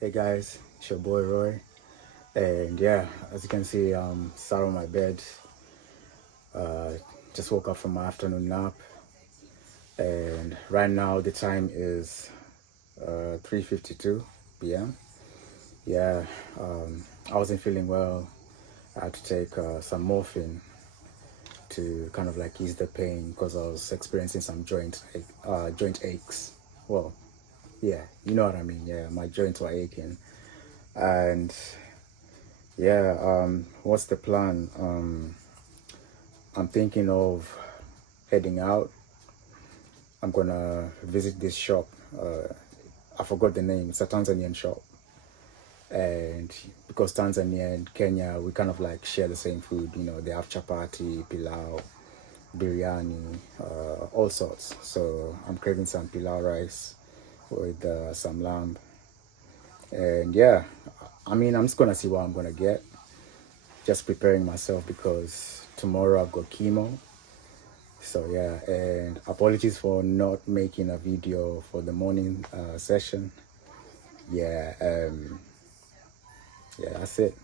Hey guys, it's your boy Roy, and yeah, as you can see, I'm sat on my bed. Uh, just woke up from my afternoon nap, and right now the time is 3:52 p.m. Yeah, I wasn't feeling well. I had to take some morphine to kind of like ease the pain because I was experiencing some joint aches. Well, yeah, you know what I mean. Yeah, my joints were aching, and yeah, what's the plan? I'm thinking of heading out. I'm gonna visit this shop. I forgot the name. It's a Tanzanian shop, and because Tanzania and Kenya, we kind of like share the same food. You know, they have chapati, pilau, biryani, all sorts. So I'm craving some pilau rice with some lamb, and yeah, I mean, I'm just gonna see what I'm gonna get. Just preparing myself because tomorrow I've got chemo. So yeah, and apologies for not making a video for the morning session. Yeah, yeah, that's it.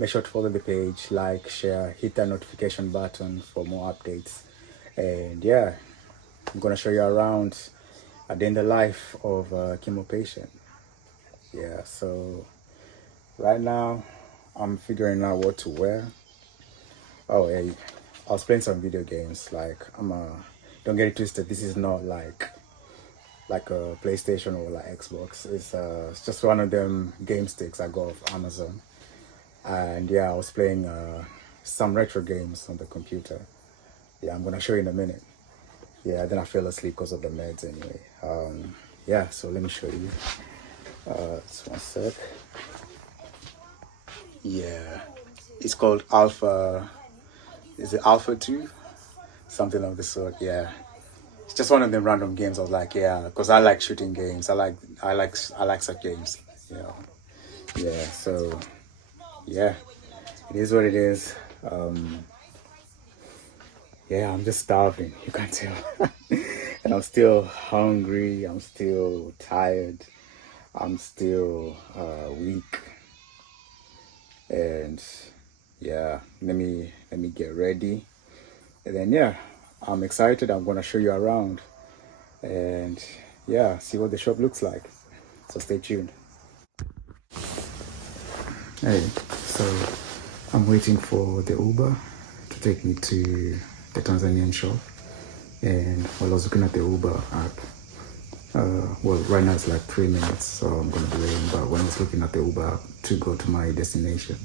Make sure to follow the page, like, share, hit that notification button for more updates. And yeah, I'm gonna show you around a day in the life of a chemo patient. Yeah, so right now I'm figuring out what to wear. Oh, hey, I was playing some video games. Like don't get it twisted. This is not like a PlayStation or like Xbox. It's just one of them game sticks I got off Amazon. And yeah, I was playing some retro games on the computer. Yeah, I'm gonna show you in a minute. Yeah, then I fell asleep because of the meds anyway. Yeah, so let me show you. Just one sec. Yeah, it's called Alpha. Is it Alpha 2? Something of the sort. Yeah, it's just one of them random games. I was like, yeah, because I like shooting games. I like such games. You know. Yeah. So yeah, it is what it is. Yeah, I'm just starving. You can tell, and I'm still hungry. I'm still tired. I'm still weak, and yeah, let me get ready, and then yeah, I'm excited. I'm gonna show you around, and yeah, see what the shop looks like. So stay tuned. Hey, so I'm waiting for the Uber to take me to the Tanzanian shop. And while I was looking at the Uber app, well, right now it's like 3 minutes, so I'm gonna be waiting. But when I was looking at the Uber app to go to my destination,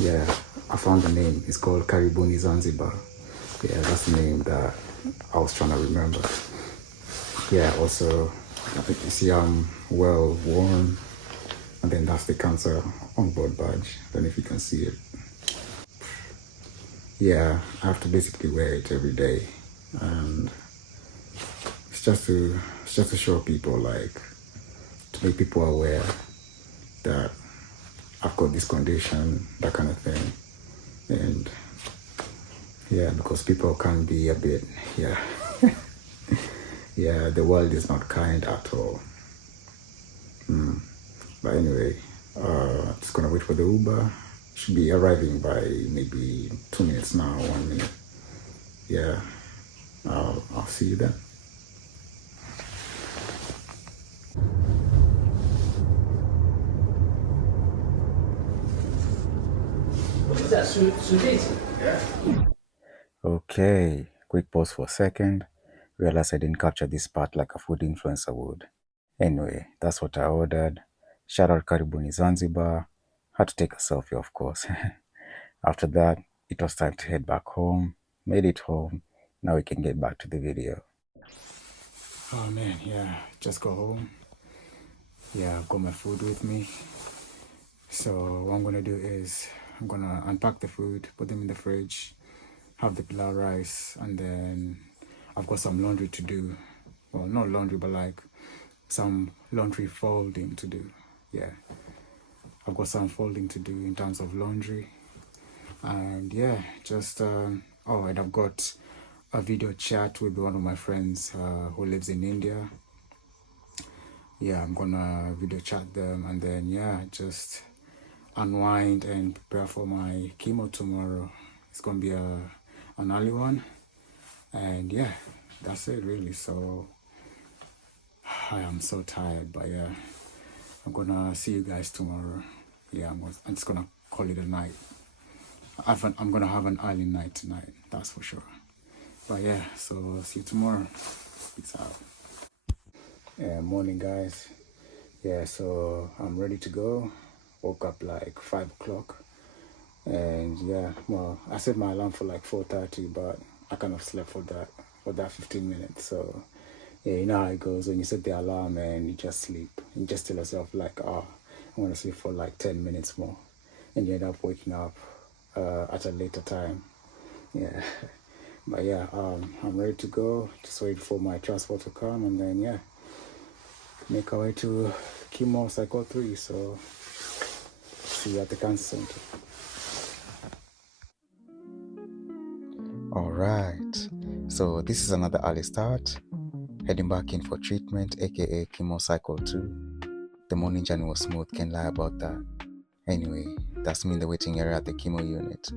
yeah, I found the name. It's called Karibuni Zanzibar. Yeah, that's the name that I was trying to remember. Yeah, also, I think you see I'm well worn, and then that's the cancer on board badge. Then if you can see it, yeah, I have to basically wear it every day, and it's just to show people, like, to make people aware that I've got this condition, that kind of thing. And yeah, because people can be a bit, yeah, yeah, the world is not kind at all. But anyway, just gonna wait for the Uber. Should be arriving by maybe 2 minutes now, 1 minute. Yeah, I'll see you then. Okay, quick pause for a second. Realized I didn't capture this part like a food influencer would. Anyway, that's what I ordered. Shout out Karibuni Zanzibar. Had to take a selfie, of course. After that, it was time to head back home. Made it home. Now we can get back to the video. Oh man, yeah, just got home. Yeah, I've got my food with me. So what I'm gonna do is I'm gonna unpack the food, put them in the fridge, have the pilau rice, and then I've got some laundry to do. Well, not laundry, but like some laundry folding to do. Yeah, I've got some folding to do in terms of laundry. And yeah, just oh, and I've got a video chat with one of my friends who lives in India. yeah, I'm gonna video chat them, and then yeah, just unwind and prepare for my chemo tomorrow. It's gonna be an early one, and yeah, that's it really. So I am so tired, but yeah, I'm gonna see you guys tomorrow. Yeah, I'm just gonna call it a night. I'm gonna have an early night tonight, that's for sure. But yeah, so see you tomorrow. Peace out. Yeah, morning guys. Yeah, so I'm ready to go. Woke up like 5 o'clock, and yeah, well, I set my alarm for like 4:30, but I kind of slept for that 15 minutes. So yeah, you know how it goes when you set the alarm and you just sleep. You just tell yourself like, oh, I want to sleep for like 10 minutes more, and you end up waking up at a later time. Yeah, but yeah, I'm ready to go. Just wait for my transport to come, and then yeah, make our way to Chemo Cycle 3. So see you at the cancer center. All right. So this is another early start. Heading back in for treatment, aka Chemo Cycle 2. The morning journey was smooth, can't lie about that. Anyway, that's me in the waiting area at the chemo unit.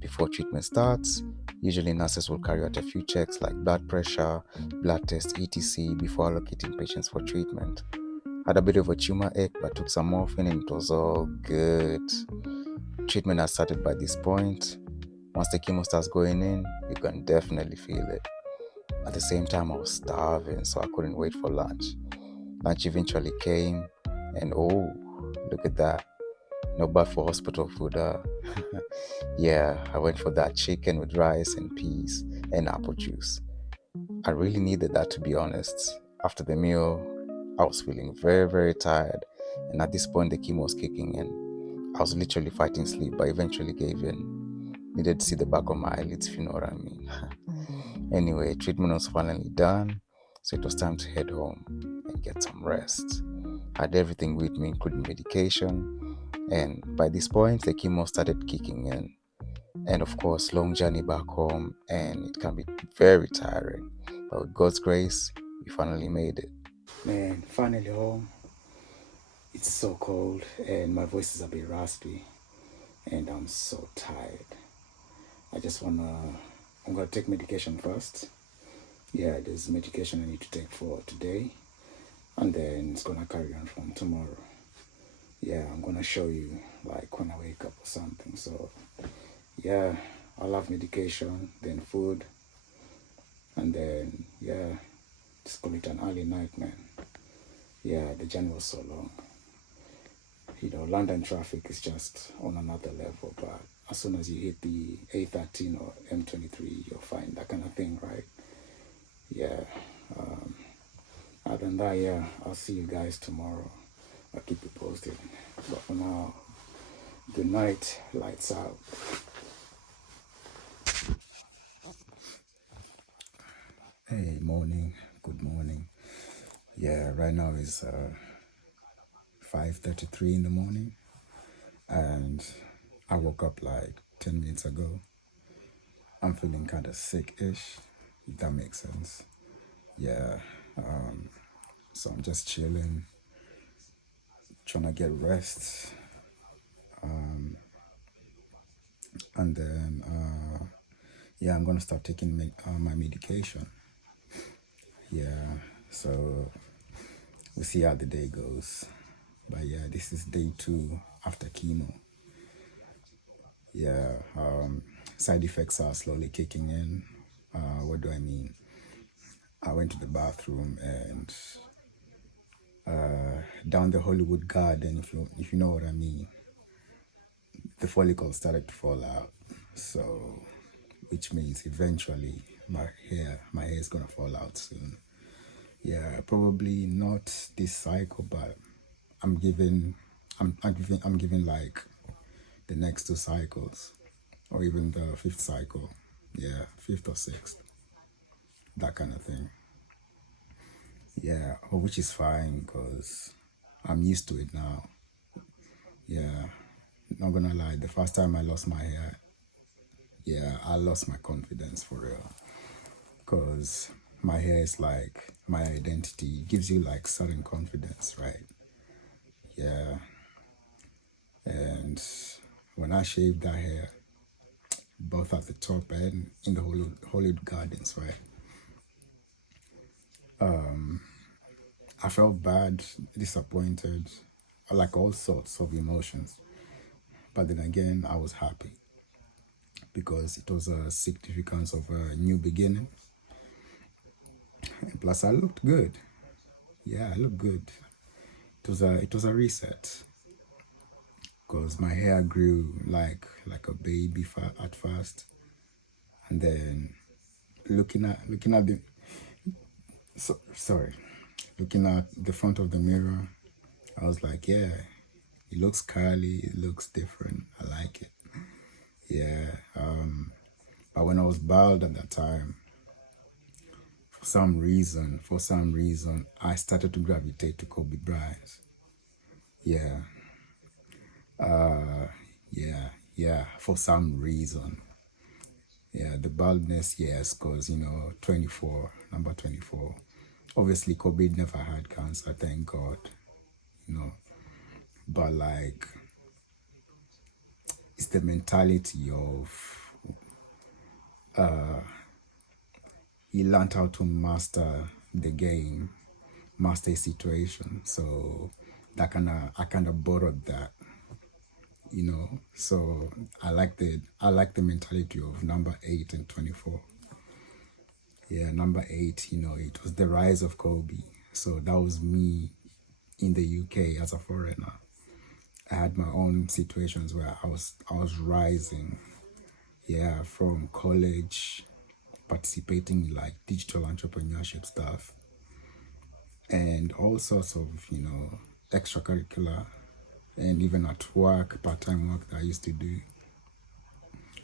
Before treatment starts, usually nurses will carry out a few checks like blood pressure, blood test, etc. before allocating patients for treatment. Had a bit of a tumor ache but took some morphine and it was all good. Treatment has started by this point. Once the chemo starts going in, you can definitely feel it. At the same time, I was starving, so I couldn't wait for lunch. Lunch eventually came, and oh, look at that. No bad for hospital food. Yeah, I went for that chicken with rice and peas and apple juice. I really needed that, to be honest. After the meal, I was feeling very, very tired, and at this point, the chemo was kicking in. I was literally fighting sleep, but eventually gave in. Needed to see the back of my eyelids, if you know what I mean. Anyway, treatment was finally done, so it was time to head home and get some rest. I had everything with me, including medication, and by this point, the chemo started kicking in. And of course, long journey back home, and it can be very tiring. But with God's grace, we finally made it. Man, finally home. It's so cold, and my voice is a bit raspy, and I'm so tired. I'm gonna take medication first. Yeah, there's medication I need to take for today, and then it's gonna carry on from tomorrow. Yeah, I'm gonna show you like when I wake up or something. So yeah, I'll have medication, then food, and then yeah, just call it an early night, man. Yeah, the journey was so long. You know, London traffic is just on another level, but as soon as you hit the A13 or M23, you'll find that kind of thing, right? Yeah. Um, Other than that, yeah, I'll see you guys tomorrow. I'll keep you posted. But for now, good night. Lights out. Hey, morning. Good morning. Yeah, right now is 5:33 in the morning, and I woke up like 10 minutes ago. I'm feeling kind of sick-ish, if that makes sense. Yeah, so I'm just chilling, trying to get rest, and then yeah, I'm gonna start taking my medication. Yeah, so we'll see how the day goes. But yeah, this is day 2 after chemo. Yeah, side effects are slowly kicking in. What do I mean? I went to the bathroom and down the Hollywood garden, if you know what I mean, the follicles started to fall out. So, which means eventually my hair is gonna fall out soon. Yeah, probably not this cycle, but I'm giving, I'm giving like the next 2 cycles, or even the 5th cycle. Yeah, 5th or 6th, that kind of thing. Yeah, which is fine because I'm used to it now. Yeah, not gonna lie, the first time I lost my hair, yeah, I lost my confidence for real. Because my hair is like my identity. It gives you like certain confidence, right? Yeah. And when I shaved that hair, both at the top and in the Hollywood Gardens, right? I felt bad, disappointed, like all sorts of emotions. But then again, I was happy because it was a significance of a new beginning. And plus, I looked good. Yeah, I looked good. It was a reset because my hair grew like a baby at first, and then looking at the sorry, looking at the front of the mirror, I was like, yeah, it looks curly, it looks different. I like it. Yeah. But when I was bald at that time, for some reason, I started to gravitate to Kobe Bryant. Yeah, yeah, for some reason. Yeah, the baldness, yes, because, 24, number 24. Obviously, Kobe never had cancer, thank God, you know. But, like, it's the mentality of he learned how to master the game, master a situation. So I kind of borrowed that. So I like the mentality of number 8 and 24. Yeah, number 8, it was the rise of Kobe. So that was me in the UK as a foreigner. I had my own situations where I was rising, yeah, from college, participating in like digital entrepreneurship stuff and all sorts of, extracurricular and even at work, part-time work that I used to do,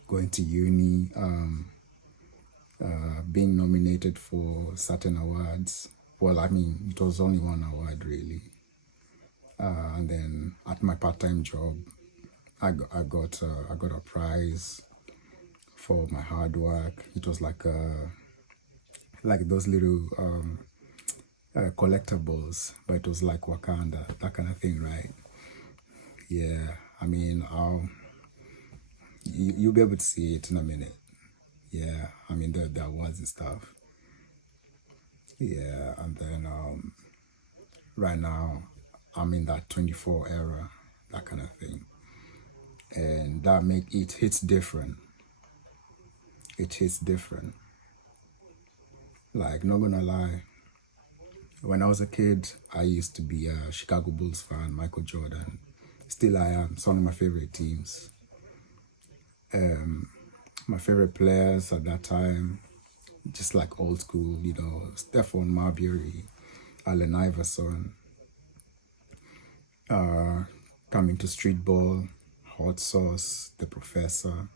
going to uni, being nominated for certain awards. Well, I mean, it was only one award really. And then at my part-time job, I got a prize for my hard work. It was like those little collectibles, but it was like Wakanda, that kind of thing, right? Yeah, I mean, you'll be able to see it in a minute. Yeah, I mean, the awards and stuff. Yeah, and then right now, I'm in that 24 era, that kind of thing. And it hits different. It hits different. Like, not gonna lie, when I was a kid, I used to be a Chicago Bulls fan, Michael Jordan. Still I am. It's one of my favorite teams. My favorite players at that time, just like old school, Stephon Marbury, Allen Iverson, coming to street ball, Hot Sauce, The Professor,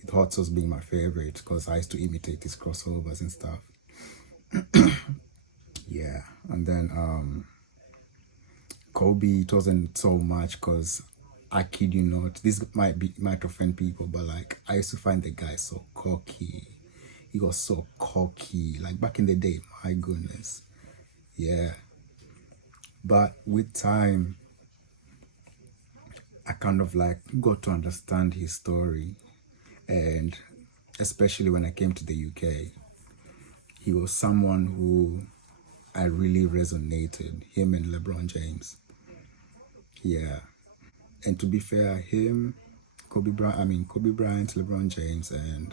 with Hot Sauce being my favorite because I used to imitate his crossovers and stuff. Yeah, and then Kobe, it wasn't so much because I kid you not, this might offend people, but like I used to find the guy so cocky. He was so cocky, like back in the day. My goodness, yeah. But with time, I kind of like got to understand his story, and especially when I came to the UK, he was someone who I really resonated. Him and LeBron James, yeah. And to be fair, Kobe Bryant, LeBron James, and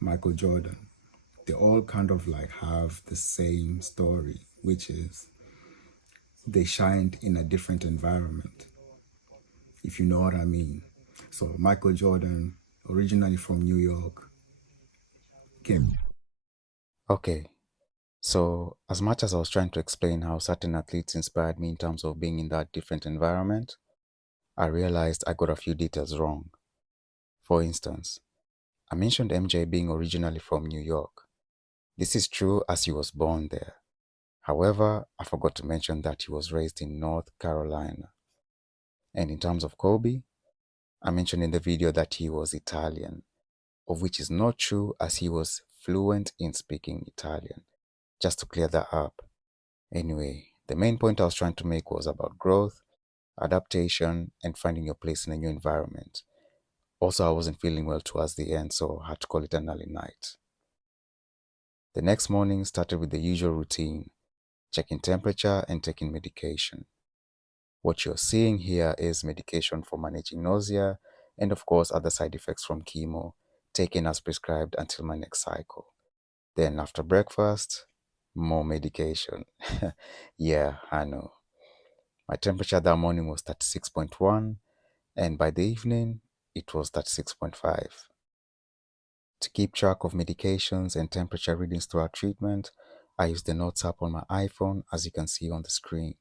Michael Jordan, they all kind of like have the same story, which is they shined in a different environment, if you know what I mean. So Michael Jordan, originally from New York, came. Okay, so as much as I was trying to explain how certain athletes inspired me in terms of being in that different environment, I realized I got a few details wrong. For instance, I mentioned MJ being originally from New York. This is true as he was born there. However, I forgot to mention that he was raised in North Carolina. And in terms of Kobe, I mentioned in the video that he was Italian, of which is not true as he was fluent in speaking Italian. just to clear that up. Anyway, the main point I was trying to make was about growth, adaptation, and finding your place in a new environment. Also, I wasn't feeling well towards the end, so I had to call it an early night. The next morning started with the usual routine, checking temperature and taking medication. What you're seeing here is medication for managing nausea and, of course, other side effects from chemo, taken as prescribed until my next cycle. Then, after breakfast, more medication. Yeah, I know. My temperature that morning was 36.1, and by the evening, it was 36.5. To keep track of medications and temperature readings throughout treatment, I use the Notes app on my iPhone, as you can see on the screen.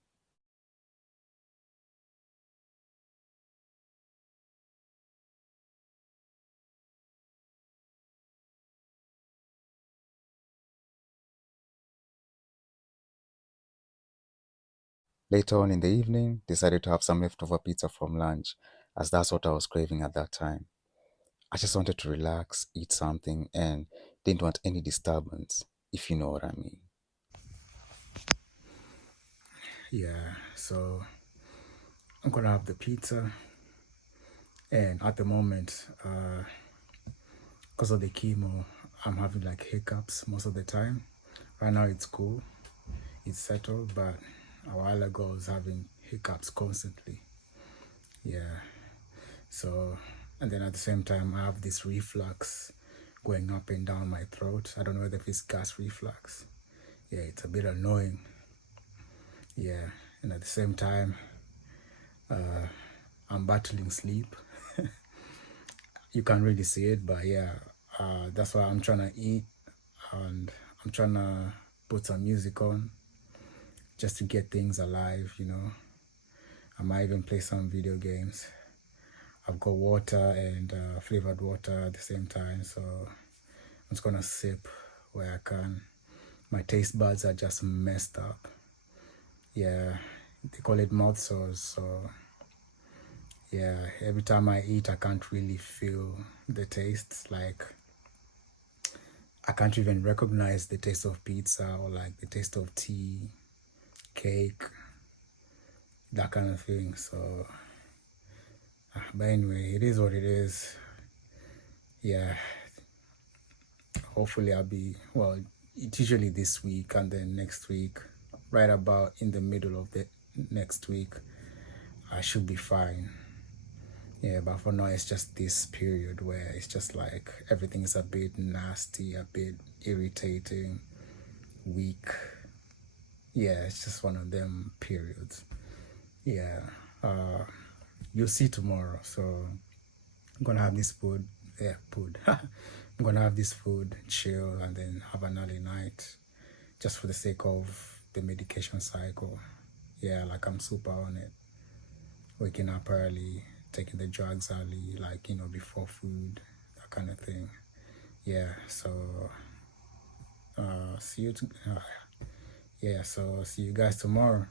Later on in the evening, decided to have some leftover pizza from lunch, as that's what I was craving at that time. I just wanted to relax, eat something, and didn't want any disturbance, if you know what I mean. Yeah, so I'm gonna have the pizza, and at the moment, because of the chemo, I'm having like hiccups most of the time. Right now, it's cool, it's settled, but a while ago, I was having hiccups constantly. Yeah, so, and then at the same time, I have this reflux going up and down my throat. I don't know whether it's gas reflux. Yeah, it's a bit annoying. Yeah, and at the same time, I'm battling sleep. You can't really see it, but yeah, that's why I'm trying to eat and I'm trying to put some music on just to get things alive, you know. I might even play some video games. I've got water and flavored water at the same time, so I'm just gonna sip where I can. My taste buds are just messed up. Yeah, they call it mouth sores, so yeah, every time I eat, I can't really feel the taste. Like, I can't even recognize the taste of pizza or like the taste of tea, cake, that kind of thing. So, but anyway, it is what it is. Yeah, hopefully I'll be, well, it's usually this week and then next week, right about in the middle of the next week, I should be fine. Yeah, but for now, it's just this period where it's just like everything's a bit nasty, a bit irritating, weak. Yeah, it's just one of them periods. Yeah, uh, you'll see tomorrow. So I'm gonna have this food. Yeah, food. I'm gonna have this food, chill, and then have an early night, just for the sake of the medication cycle. Yeah, like I'm super on it. Waking up early, taking the drugs early, like, you know, before food, that kind of thing. Yeah, so see you. Yeah, so see you guys tomorrow.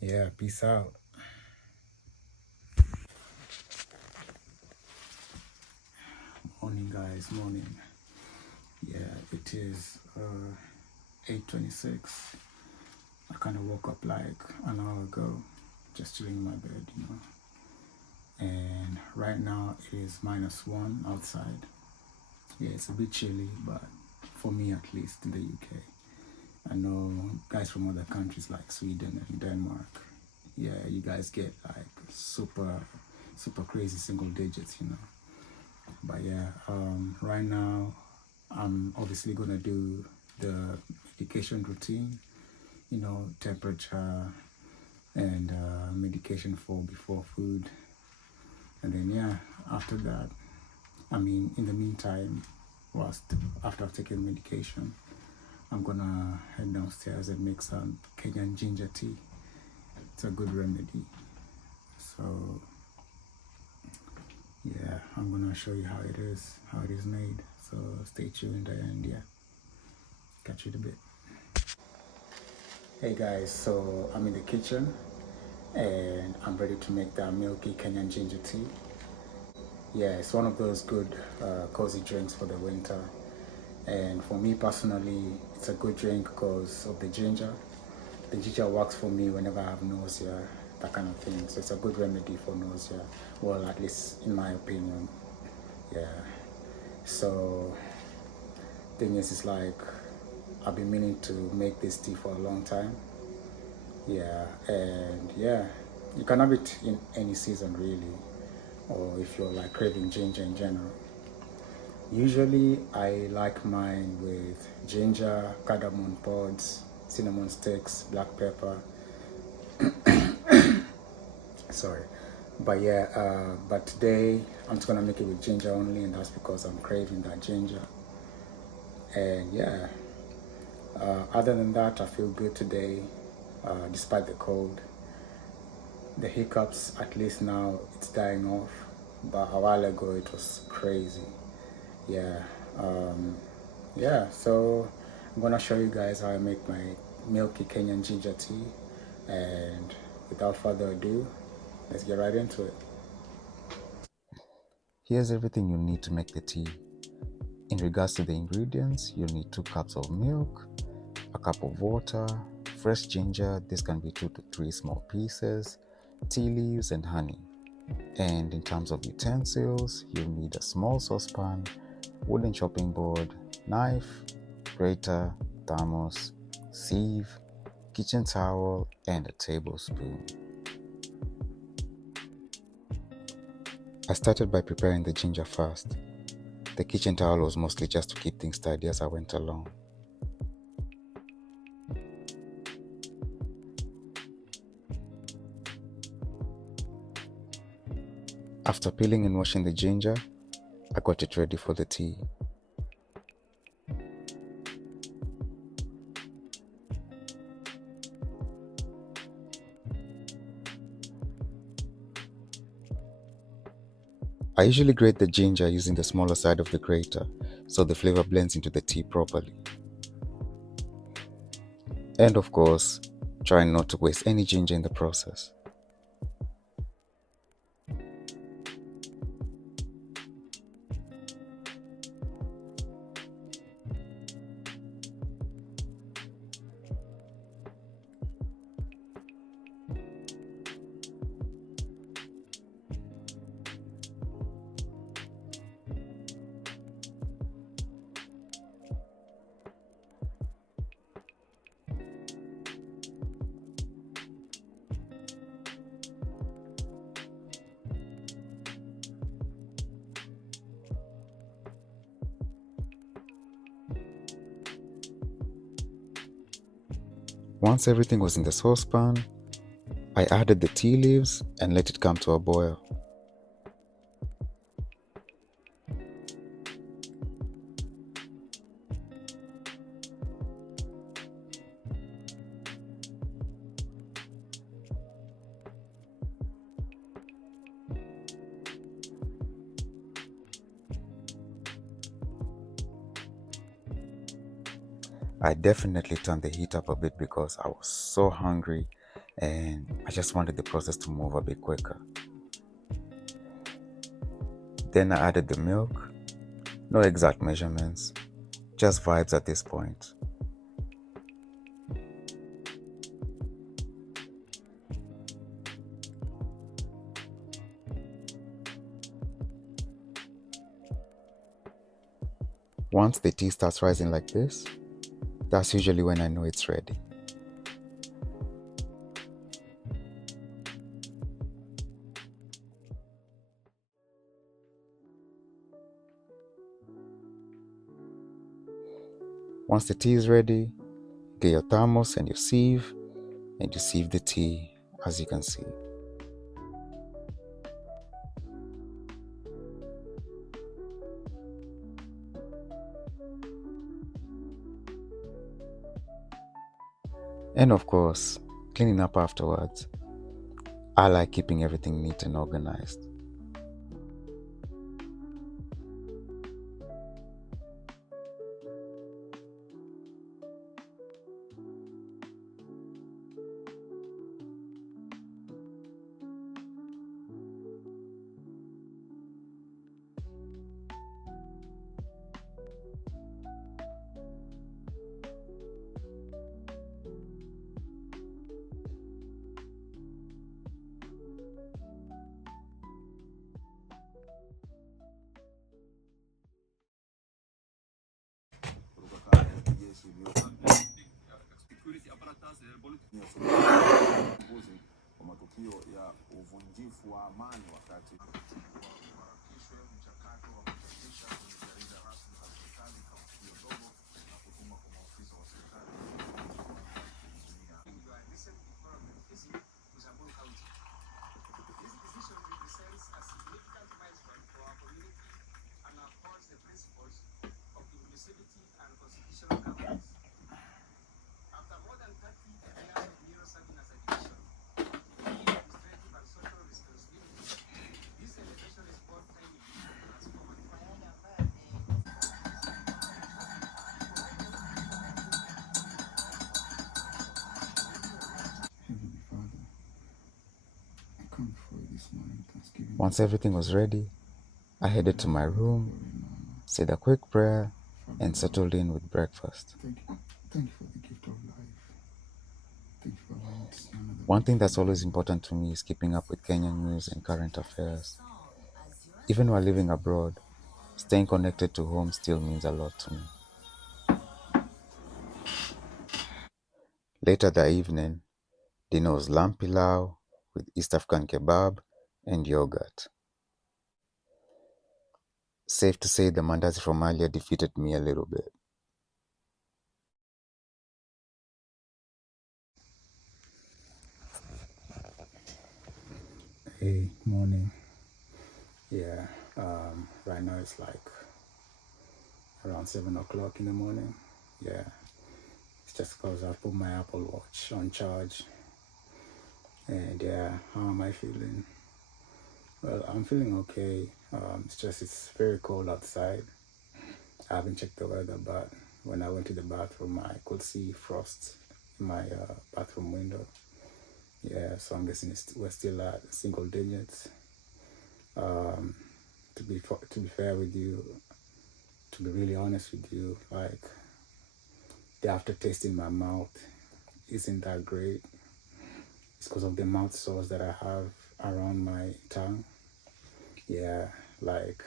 Yeah, peace out. Morning, guys. Morning. Yeah, it is 8:26. I kind of woke up like an hour ago, just chilling in my bed, you know. And right now it is -1 outside. Yeah, it's a bit chilly, but for me at least in the UK. I know guys from other countries like Sweden and Denmark. Yeah, you guys get like super crazy single digits, you know. But yeah, right now I'm obviously gonna do the medication routine, you know, temperature and medication for before food, and then yeah, after that, I mean, in the meantime, whilst after I've taken medication, I'm gonna head downstairs and make some Kenyan ginger tea. It's a good remedy. So yeah, I'm gonna show you how it is made. So stay tuned and yeah, catch you in a bit. Hey guys, so I'm in the kitchen and I'm ready to make that milky Kenyan ginger tea. Yeah, it's one of those good cozy drinks for the winter. And for me personally, it's a good drink because of the ginger. The ginger works for me whenever I have nausea, that kind of thing. So it's a good remedy for nausea. Well, at least in my opinion. Yeah. So thing is, it's like I've been meaning to make this tea for a long time. Yeah, and yeah, you can have it in any season really, or if you're like craving ginger in general. Usually, I like mine with ginger, cardamom pods, cinnamon sticks, black pepper. Sorry, but yeah, but today I'm just gonna make it with ginger only, and that's because I'm craving that ginger. And yeah, other than that, I feel good today, despite the cold. The hiccups, at least now, it's dying off. But a while ago, it was crazy. Yeah, um, yeah. So I'm gonna show you guys how I make my milky Kenyan ginger tea. And without further ado, let's get right into it. Here's everything you'll need to make the tea. In regards to the ingredients, you'll need 2 cups of milk, a cup of water, fresh ginger, this can be 2 to 3 small pieces, tea leaves and honey. And in terms of utensils, you'll need a small saucepan, wooden chopping board, knife, grater, thermos, sieve, kitchen towel, and a tablespoon. I started by preparing the ginger first. The kitchen towel was mostly just to keep things tidy as I went along. After peeling and washing the ginger, I got it ready for the tea. I usually grate the ginger using the smaller side of the grater so the flavor blends into the tea properly. And of course, trying not to waste any ginger in the process. Once everything was in the saucepan, I added the tea leaves and let it come to a boil. I definitely turned the heat up a bit because I was so hungry and I just wanted the process to move a bit quicker. Then I added the milk. No exact measurements, just vibes at this point. Once the tea starts rising like this, that's usually when I know it's ready. Once the tea is ready, get your thermos and you sieve the tea, as you can see. And of course, cleaning up afterwards. I like keeping everything neat and organized. Once everything was ready, I headed to my room, said a quick prayer, and settled in with breakfast. Thank you for the gift of life. Thank you for allowing to see another One thing beautiful that's always day. important to me is keeping up with Kenyan news and current affairs. Even while living abroad, staying connected to home still means a lot to me. Later that evening, dinner was lamb pilau with East African kebab and yogurt. Safe to say the mandazi from earlier defeated me a little bit. Hey, morning. Yeah, right now it's like around 7 o'clock in the morning. Yeah, it's just because I put my Apple Watch on charge. And yeah, how am I feeling? Well, I'm feeling okay. It's very cold outside. I haven't checked the weather, but when I went to the bathroom, I could see frost in my bathroom window. Yeah, so I'm guessing we're still at single digits. To be fair with you, to be really honest with you, like the aftertaste in my mouth isn't that great. It's because of the mouth sores that I have around my tongue. Yeah, like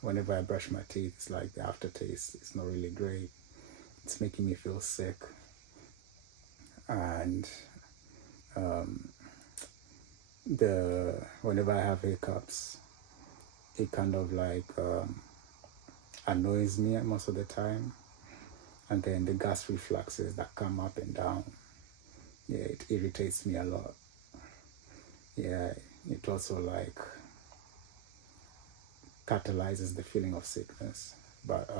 whenever I brush my teeth, it's like the aftertaste is not really great. It's making me feel sick, and the whenever I have hiccups, it kind of like annoys me most of the time. And then the gas refluxes that come up and down, yeah, it irritates me a lot. Yeah, it also like catalyzes the feeling of sickness. But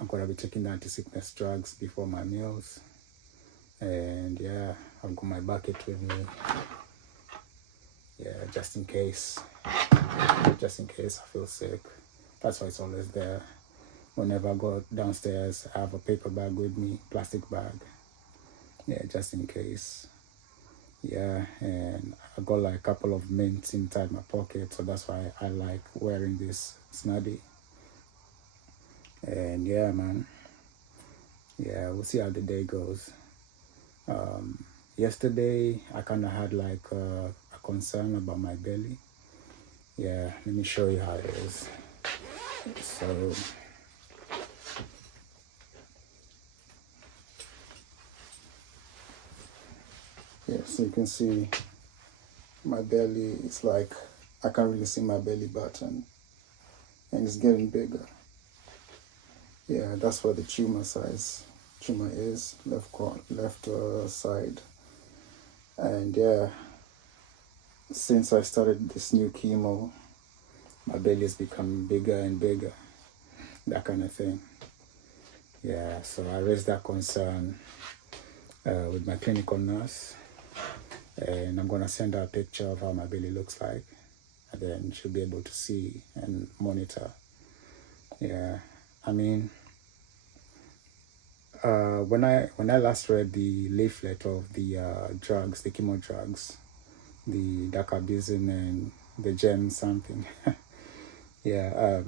I'm gonna be taking the anti-sickness drugs before my meals, and yeah, I've got my bucket with me. Yeah, just in case I feel sick. That's why it's always there. Whenever I go downstairs, I have a paper bag with me, plastic bag. Yeah, just in case. Yeah, and I got like a couple of mints inside my pocket, so that's why I like wearing this snuddy. And yeah, man. Yeah, we'll see how the day goes. Yesterday, I kind of had like a concern about my belly. Yeah, let me show you how it is. So, yeah, so you can see my belly is like, I can't really see my belly button, and it's getting bigger. Yeah, that's where the tumor is, left side. And yeah, since I started this new chemo, my belly is becoming bigger and bigger, that kind of thing. Yeah, so I raised that concern with my clinical nurse, and I'm gonna send her a picture of how my belly looks like, and then she'll be able to see and monitor. Yeah, I mean, when I last read the leaflet of the drugs, the chemo drugs, the Dacarbazine and the Gem something, yeah,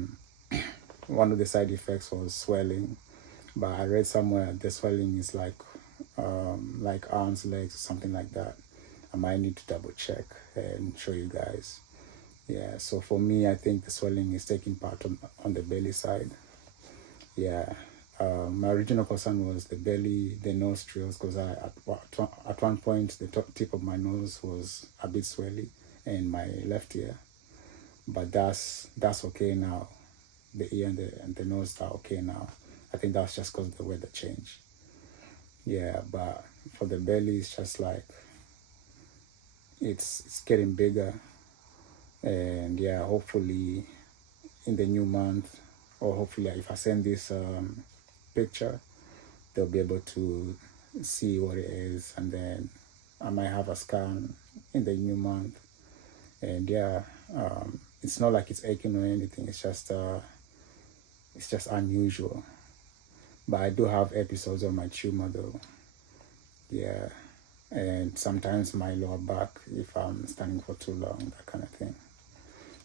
one of the side effects was swelling, but I read somewhere the swelling is like arms, legs, or something like that. I might need to double check and show you guys. Yeah, so for me, I think the swelling is taking part on the belly side. Yeah, My original concern was the belly, the nostrils, because at one point the tip of my nose was a bit swelly in my left ear, but that's okay now. The ear and the nose are okay now. I think that's just because of the weather change. Yeah, but for the belly, it's just like it's getting bigger, and yeah, hopefully in the new month, or hopefully if I send this picture, they'll be able to see what it is, and then I might have a scan in the new month. And yeah, it's not like it's aching or anything. It's just unusual. But I do have episodes of my tumor though. Yeah, and sometimes my lower back if I'm standing for too long, that kind of thing.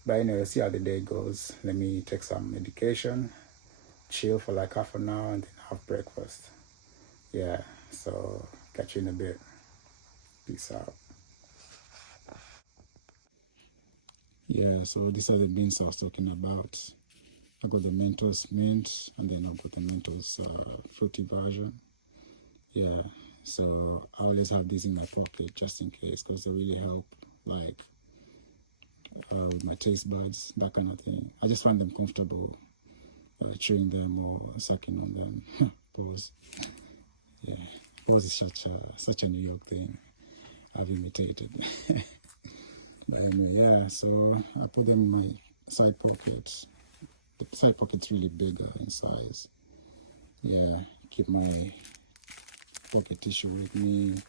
But anyway, see how the day goes. Let me take some medication, chill for like half an hour, and then have breakfast. Yeah, so catch you in a bit. Peace out. Yeah, so these are the beans I was talking about. I got the Mentos mint, and then I've got the Mentos fruity version. Yeah, so I always have these in my pocket just in case, because they really help, like with my taste buds, that kind of thing. I just find them comfortable chewing them or sucking on them. Pause. Yeah, pause is such a New York thing. I've imitated. But anyway, yeah, so I put them in my side pockets. The side pocket's really bigger in size. Yeah, keep my pocket tissue with me,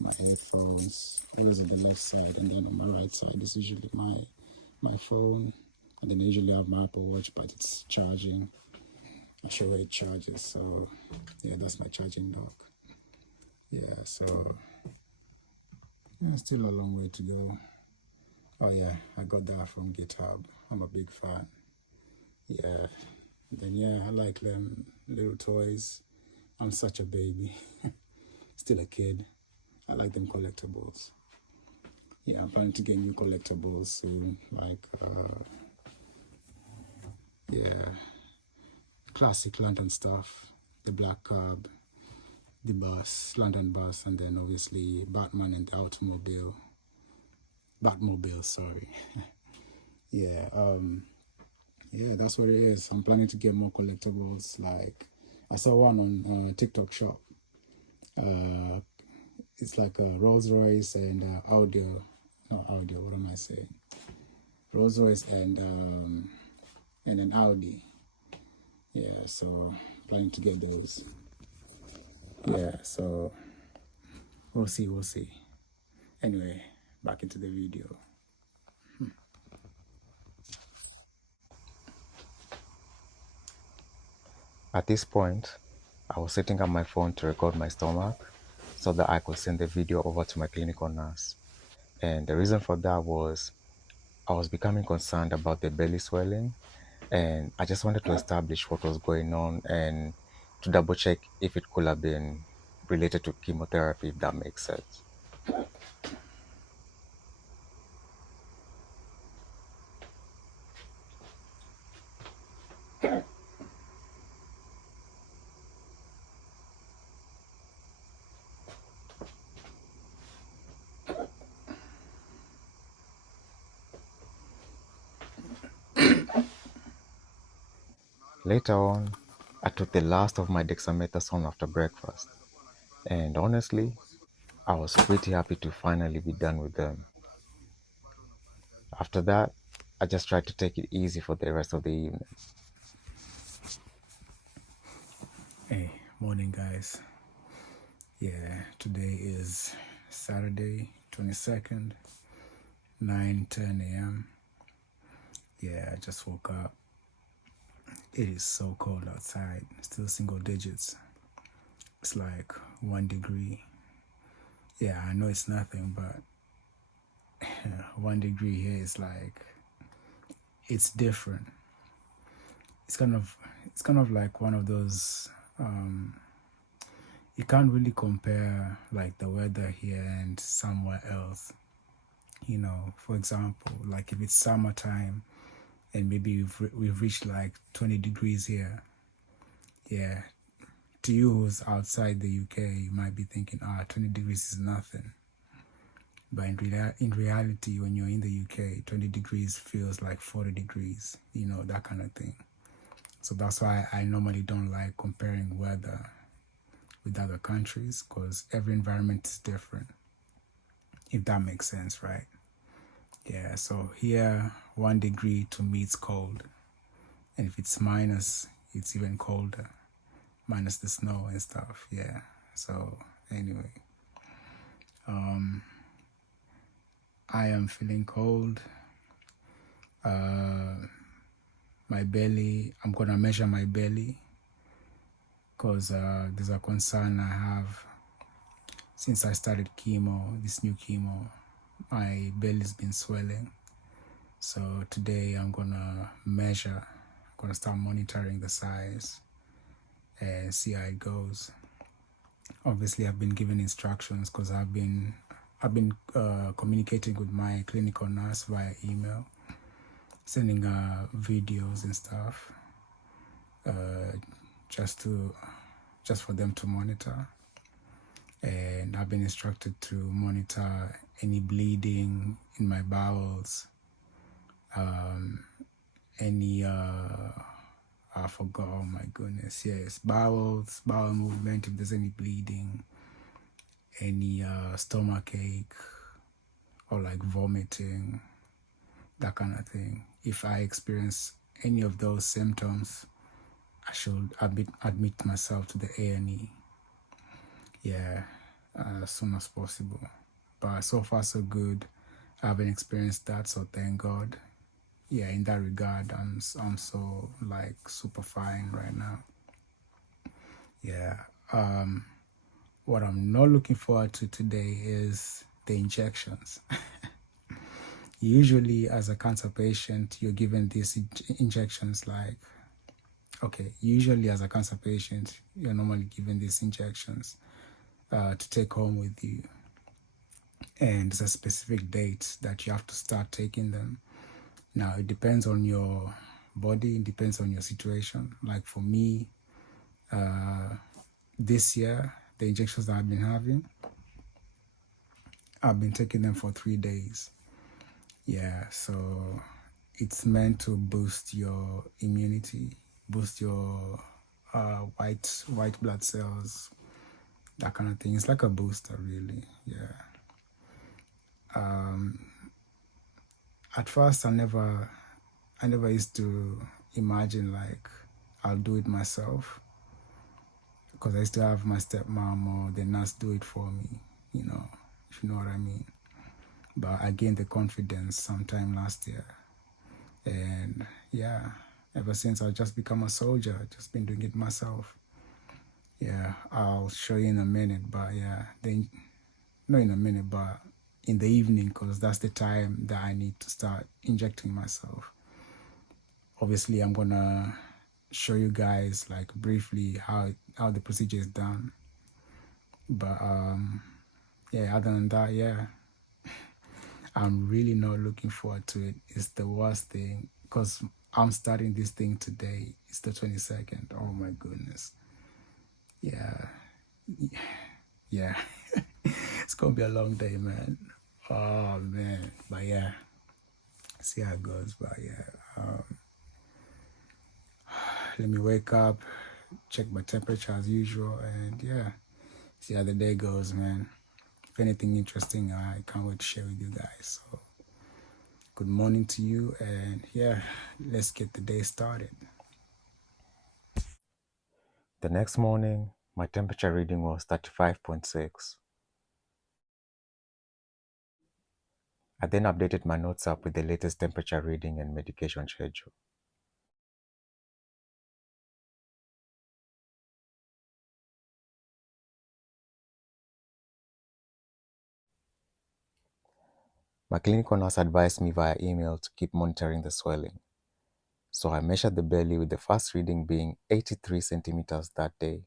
my headphones. I use it on the left side, and then on the right side is usually my phone. And then I usually have my Apple Watch, but it's charging. I show where it charges, so yeah, that's my charging dock. Yeah, so yeah, still a long way to go. Oh yeah, I got that from GitHub. I'm a big fan. Yeah, then yeah, I like them little toys. I'm such a baby, still a kid. I like them collectibles. Yeah, I'm planning to get new collectibles soon, like yeah, classic London stuff, the Black Cab, the bus, London bus, and then obviously Batman and the automobile. Batmobile, sorry. Yeah, yeah, that's what it is. I'm planning to get more collectibles. Like, I saw one on TikTok Shop. Uh, it's like a Rolls Royce and not audio. What am I saying? Rolls Royce and an Audi. Yeah, so planning to get those. Yeah, so we'll see, we'll see. Anyway, back into the video. At this point, I was setting up my phone to record my stomach so that I could send the video over to my clinical nurse. And the reason for that was I was becoming concerned about the belly swelling, and I just wanted to establish what was going on and to double check if it could have been related to chemotherapy, if that makes sense. Later on, I took the last of my dexamethasone after breakfast, and honestly, I was pretty happy to finally be done with them. After that, I just tried to take it easy for the rest of the evening. Hey, morning, guys. Yeah, today is Saturday, 22nd, 9:10 a.m. Yeah, I just woke up. It is so cold outside, still single digits. It's like 1 degree. Yeah, I know it's nothing, but 1 degree here is like, it's different. It's kind of like one of those, you can't really compare like the weather here and somewhere else. For example, like if it's summertime and maybe we've reached like 20 degrees here, Yeah. To you who's outside the UK, you might be thinking, 20 degrees is nothing. But in reality, when you're in the UK, 20 degrees feels like 40 degrees, that kind of thing. So that's why I normally don't like comparing weather with other countries, because every environment is different, if that makes sense, right? Yeah, so here, 1 degree to me it's cold. And if it's minus, it's even colder, minus the snow and stuff. Yeah, so anyway, I am feeling cold. My belly, I'm gonna measure my belly, because there's a concern I have since I started chemo, this new chemo. My belly's been swelling. So today I'm gonna measure, I'm gonna start monitoring the size and see how it goes. Obviously, I've been given instructions because I've been communicating with my clinical nurse via email, sending videos and stuff, just for them to monitor. And I've been instructed to monitor any bleeding in my bowels, any I forgot, oh my goodness, yes, bowel movement, if there's any bleeding, any stomach ache, or like vomiting, that kind of thing. If I experience any of those symptoms, I should admit myself to the A&E. Yeah, as soon as possible. But so far so good. I haven't experienced that, so thank God. Yeah, in that regard, I'm so like super fine right now. Yeah. What I'm not looking forward to today is the injections. Usually, as a cancer patient, you're given these injections like, usually as a cancer patient, you're normally given these injections to take home with you. And there's a specific date that you have to start taking them. Now, it depends on your body, it depends on your situation. Like for me, this year, the injections that I've been having, I've been taking them for 3 days. Yeah, so it's meant to boost your immunity, boost your white blood cells, that kind of thing. It's like a booster, really. Yeah. At first, I never used to imagine like I'll do it myself, because I used to have my stepmom or the nurse do it for me, if you know what I mean. But I gained the confidence sometime last year. And yeah, ever since I've just become a soldier, I've just been doing it myself. Yeah, I'll show you in a minute, but yeah, not in a minute, but in the evening, because that's the time that I need to start injecting myself. Obviously, I'm gonna show you guys like briefly how the procedure is done. But yeah, other than that, yeah, I'm really not looking forward to it. It's the worst thing, because I'm starting this thing today. It's the 22nd. Oh my goodness. Yeah. Yeah. It's gonna be a long day, man. Oh man. But yeah, see how it goes. But yeah, let me wake up, check my temperature as usual, and yeah, see how the day goes, man. If anything interesting, I can't wait to share with you guys. So good morning to you, and yeah, let's get the day started. The next morning, my temperature reading was 35.6. I then updated my notes app with the latest temperature reading and medication schedule. My clinical nurse advised me via email to keep monitoring the swelling. So I measured the belly, with the first reading being 83 centimeters that day.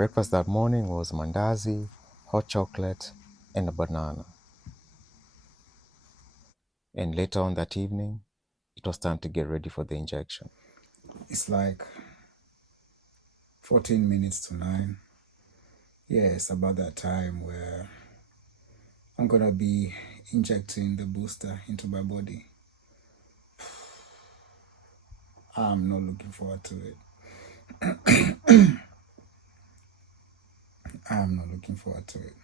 breakfast that morning was mandazi, hot chocolate, and a banana. And later on that evening, it was time to get ready for the injection. It's like 14 minutes to 9. Yeah, it's about that time where I'm gonna be injecting the booster into my body. I'm not looking forward to it. I'm not looking forward to it.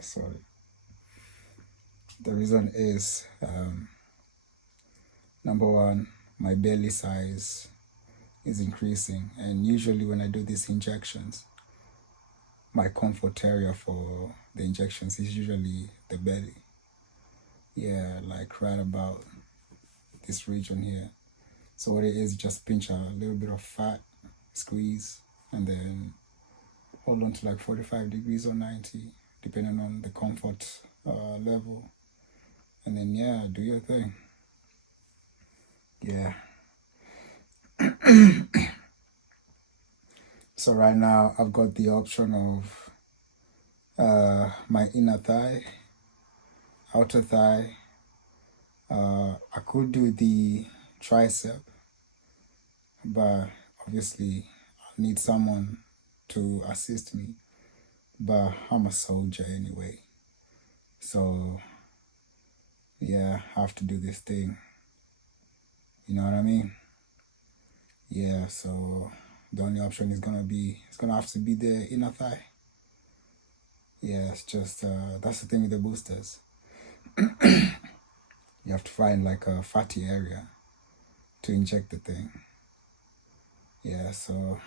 Sorry. The reason is, number one, my belly size is increasing, and usually when I do these injections, my comfort area for the injections is usually the belly. Yeah, like right about this region here. So what it is, just pinch a little bit of fat, squeeze, and then hold on to like 45 degrees or 90, depending on the comfort level. And then, yeah, do your thing. Yeah. So right now, I've got the option of my inner thigh, outer thigh. I could do the tricep, but obviously I need someone to assist me. But I'm a soldier anyway. So yeah, I have to do this thing. You know what I mean? Yeah, so the only option is it's gonna have to be the inner thigh. Yeah, it's just that's the thing with the boosters. You have to find like a fatty area to inject the thing. Yeah, so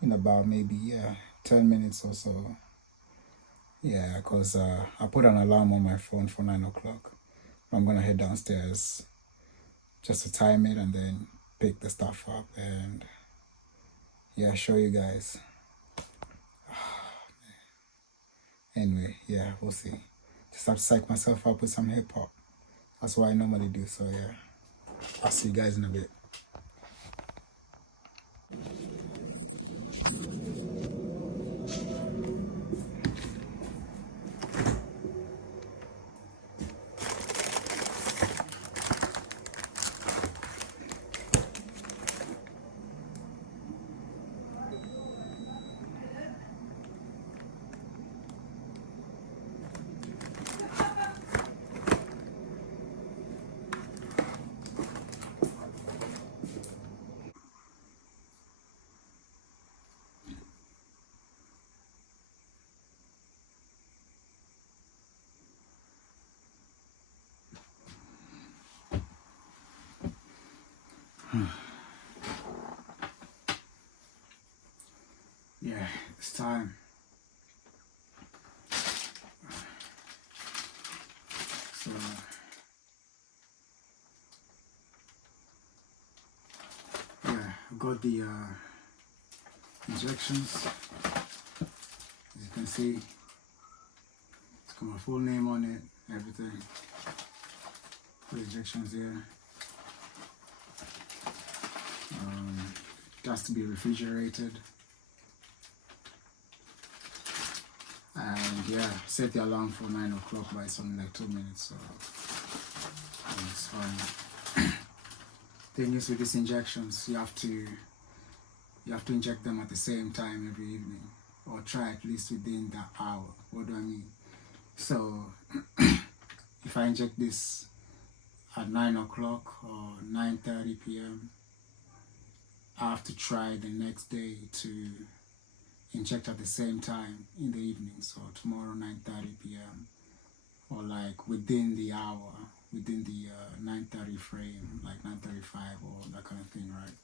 in about maybe 10 minutes or so. Yeah, because I put an alarm on my phone for 9 o'clock. I'm gonna head downstairs just to time it and then pick the stuff up and yeah, show you guys. Anyway, yeah, we'll see. Just have to psych myself up with some hip hop. That's what I normally do. So yeah, I'll see you guys in a bit. Yeah, it's time. So yeah, I've got the injections. As you can see, it's got my full name on it, everything. The injections here. It has to be refrigerated. And yeah, set the alarm for 9 o'clock, but it's only like 2 minutes, so it's fine. Thing is with these injections, you have to inject them at the same time every evening, or try at least within that hour. What do I mean? So if I inject this at 9 o'clock or 9:30 p.m., I have to try the next day to inject at the same time in the evening. So tomorrow 9:30 p.m. or like within the hour, within the 9:30 frame, like 9:35 or that kind of thing, right?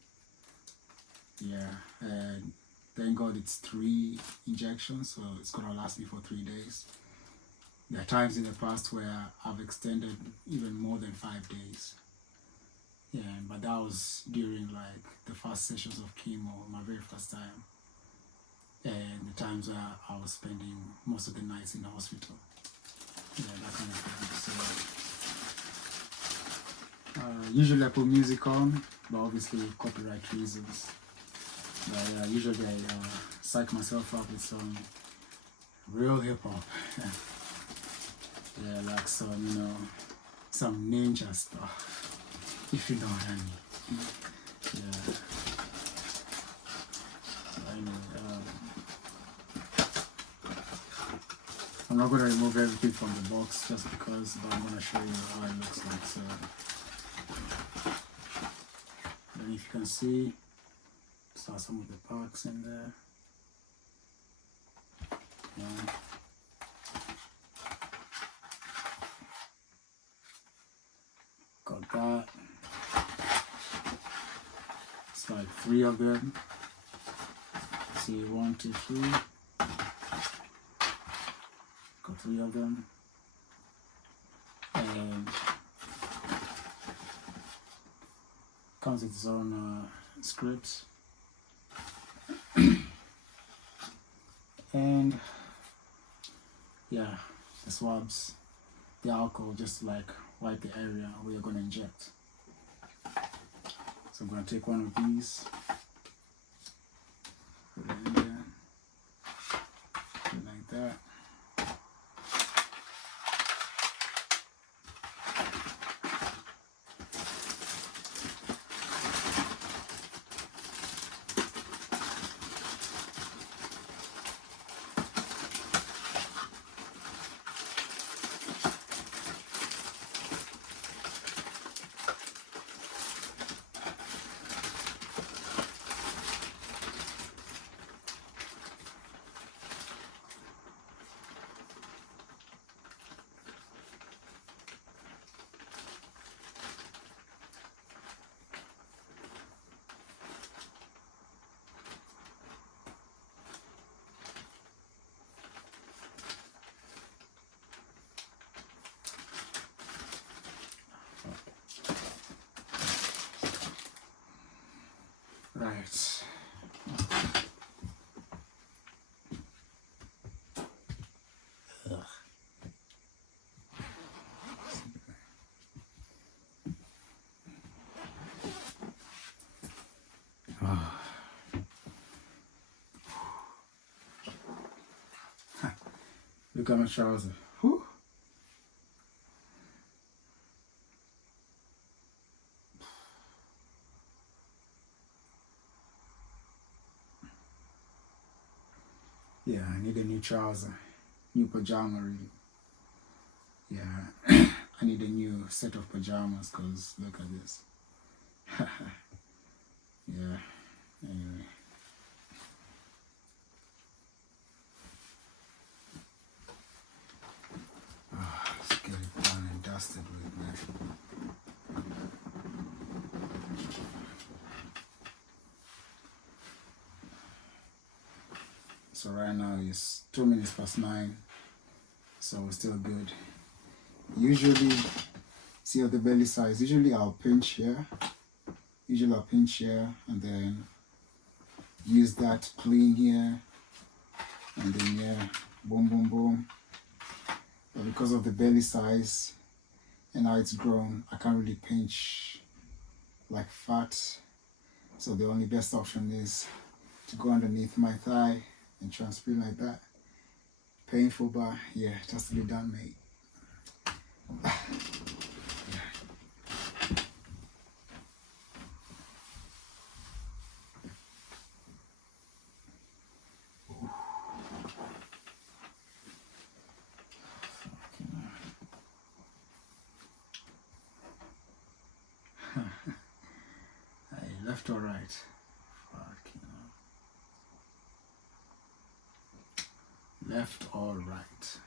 Yeah, and thank God it's 3 injections, so it's gonna last me for 3 days. There are times in the past where I've extended even more than 5 days. Yeah, but that was during like the first sessions of chemo, my very first time, and the times where I was spending most of the nights in the hospital. Yeah, that kind of thing. So usually I put music on, but obviously copyright reasons, But usually I psych myself up with some real hip hop. Yeah, like some ninja stuff, if you know what I mean. Yeah. Anyway, I'm not going to remove everything from the box just because, but I'm going to show you how it looks like. So, then if you can see, start some of the parts in there. Yeah. Got that. It's like 3 of them. See, 1, 2, 3. Got 3 of them. And comes with its own script. And yeah, the swabs, the alcohol, just to like wipe the area where you're going to inject. So I'm going to take one of these, put it in there, put it like that. Right. Look at my trouser. Whew. Yeah, I need a new trouser, new pajama really. Yeah, I need a new set of pajamas because look at this. Yeah, anyway. Let's get it done and dusted with, man. So right now it's 2 minutes past 9, so we're still good. Usually, see how the belly size, usually I'll pinch here, and then use that to clean here, and then yeah, boom, boom, boom. But because of the belly size and how it's grown, I can't really pinch like fat. So the only best option is to go underneath my thigh and transplant like that. Painful, but yeah, it has to be done, mate. Hey, left or right? Fucking hell. Left or right?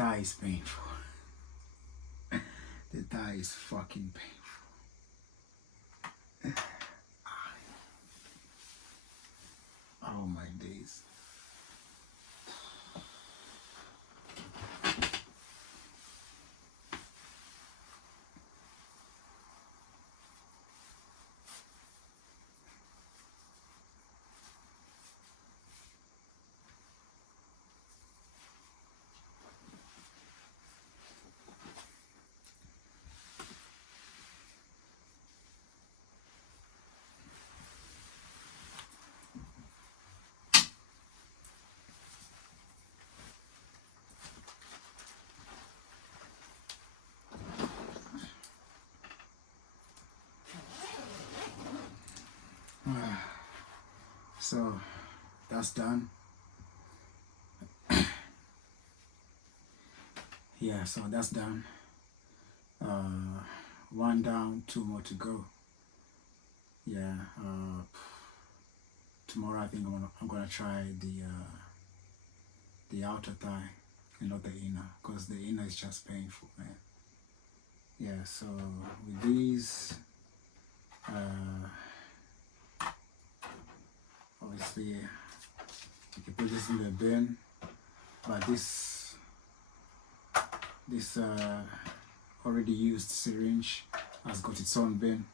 thigh is painful. The thigh is fucking painful. Oh my days. So that's done. Yeah, so that's done. One down, two more to go. Yeah. Tomorrow I think I'm gonna try the outer thigh and not the inner, because the inner is just painful, man. Yeah. So with these, obviously you can put this in the bin, but this already used syringe has got its own bin.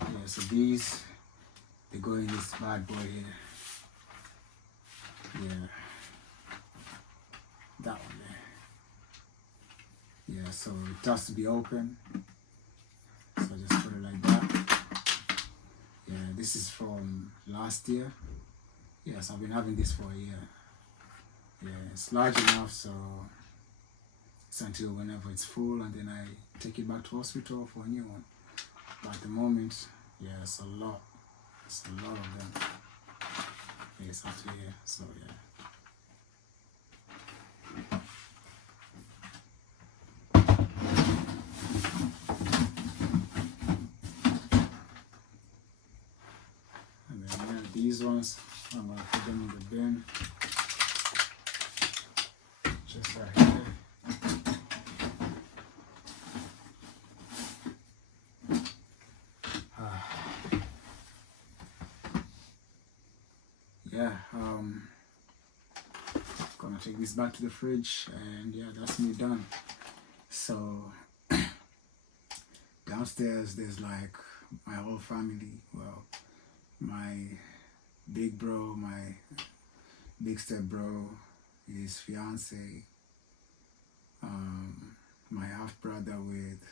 Yeah, so these, they go in this bad boy here. Yeah, that one there. Yeah, so it has to be open. So I just put it like that. Yeah, this is from last year. Yes, I've been having this for a year. Yeah, it's large enough, so it's until whenever it's full, and then I take it back to hospital for a new one. But at the moment, yeah, it's a lot. It's a lot of them. Yeah, it's up to here, so yeah. And then yeah, these ones, I'm gonna put them in the bin. Just right here. Yeah, gonna take this back to the fridge, and yeah, that's me done. So downstairs there's like my whole family. Well, my big bro, my big step bro, his fiance, my half brother with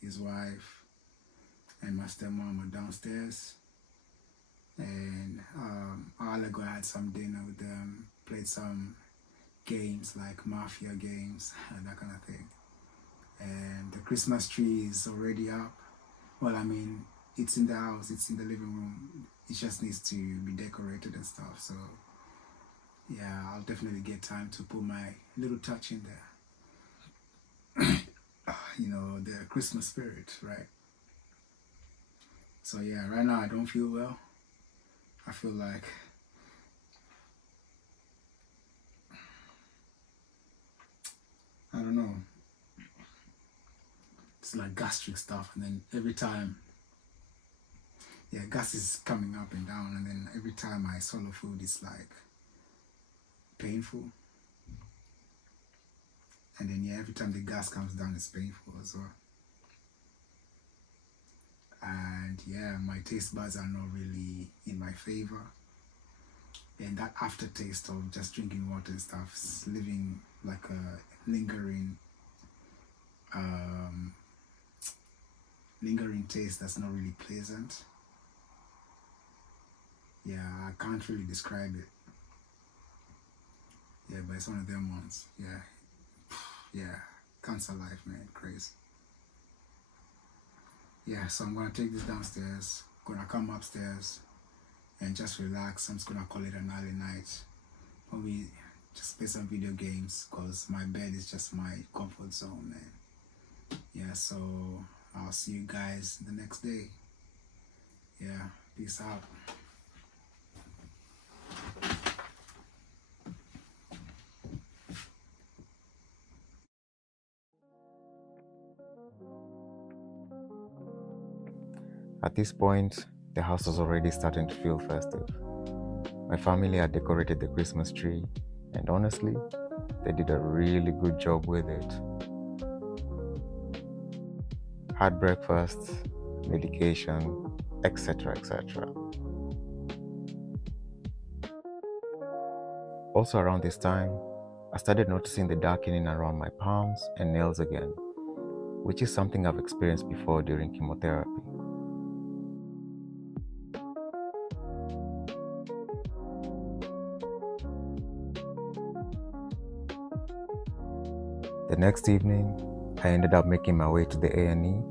his wife, and my stepmom are downstairs. And a while ago I had some dinner with them, played some games like mafia games and that kind of thing. And the Christmas tree is already up. Well, I mean, it's in the house, it's in the living room. It just needs to be decorated and stuff. So yeah, I'll definitely get time to put my little touch in there. You know, the Christmas spirit, right? So yeah, right now I don't feel well. I feel like I don't know. It's like gastric stuff, and then every time, yeah, gas is coming up and down, and then every time I swallow food, it's like painful. And then yeah, every time the gas comes down, it's painful as well. And yeah, my taste buds are not really in my favor. And that aftertaste of just drinking water and stuff is leaving like a lingering taste that's not really pleasant. Yeah, I can't really describe it. Yeah, but it's one of them ones. Yeah, cancer life, man, crazy. Yeah, so I'm gonna take this downstairs, gonna come upstairs and just relax. I'm just gonna call it an early night. Probably just play some video games, because my bed is just my comfort zone, man. Yeah, so I'll see you guys the next day. Yeah, peace out. At this point, the house was already starting to feel festive. My family had decorated the Christmas tree, and honestly, they did a really good job with it. Had breakfast, medication, etc. etc. Also, around this time, I started noticing the darkening around my palms and nails again, which is something I've experienced before during chemotherapy. The next evening, I ended up making my way to the A&E.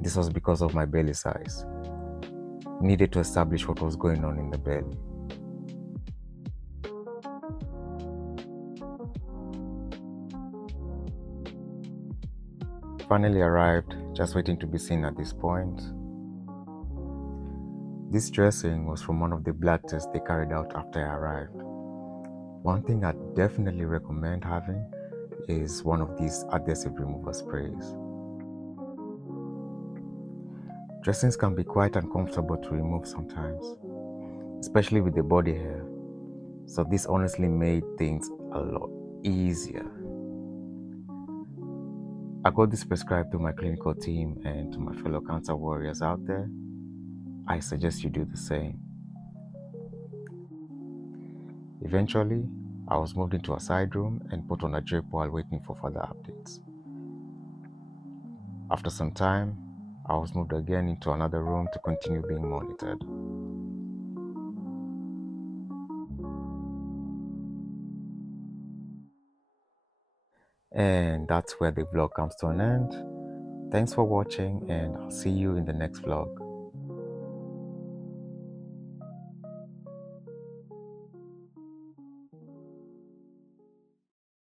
This was because of my belly size. Needed to establish what was going on in the belly. Finally arrived, just waiting to be seen at this point. This dressing was from one of the blood tests they carried out after I arrived. One thing I definitely recommend having is one of these adhesive remover sprays. Dressings can be quite uncomfortable to remove sometimes, especially with the body hair. So this honestly made things a lot easier. I got this prescribed to my clinical team and to my fellow cancer warriors out there. I suggest you do the same. Eventually, I was moved into a side room and put on a drip while waiting for further updates. After some time, I was moved again into another room to continue being monitored. And that's where the vlog comes to an end. Thanks for watching, and I'll see you in the next vlog.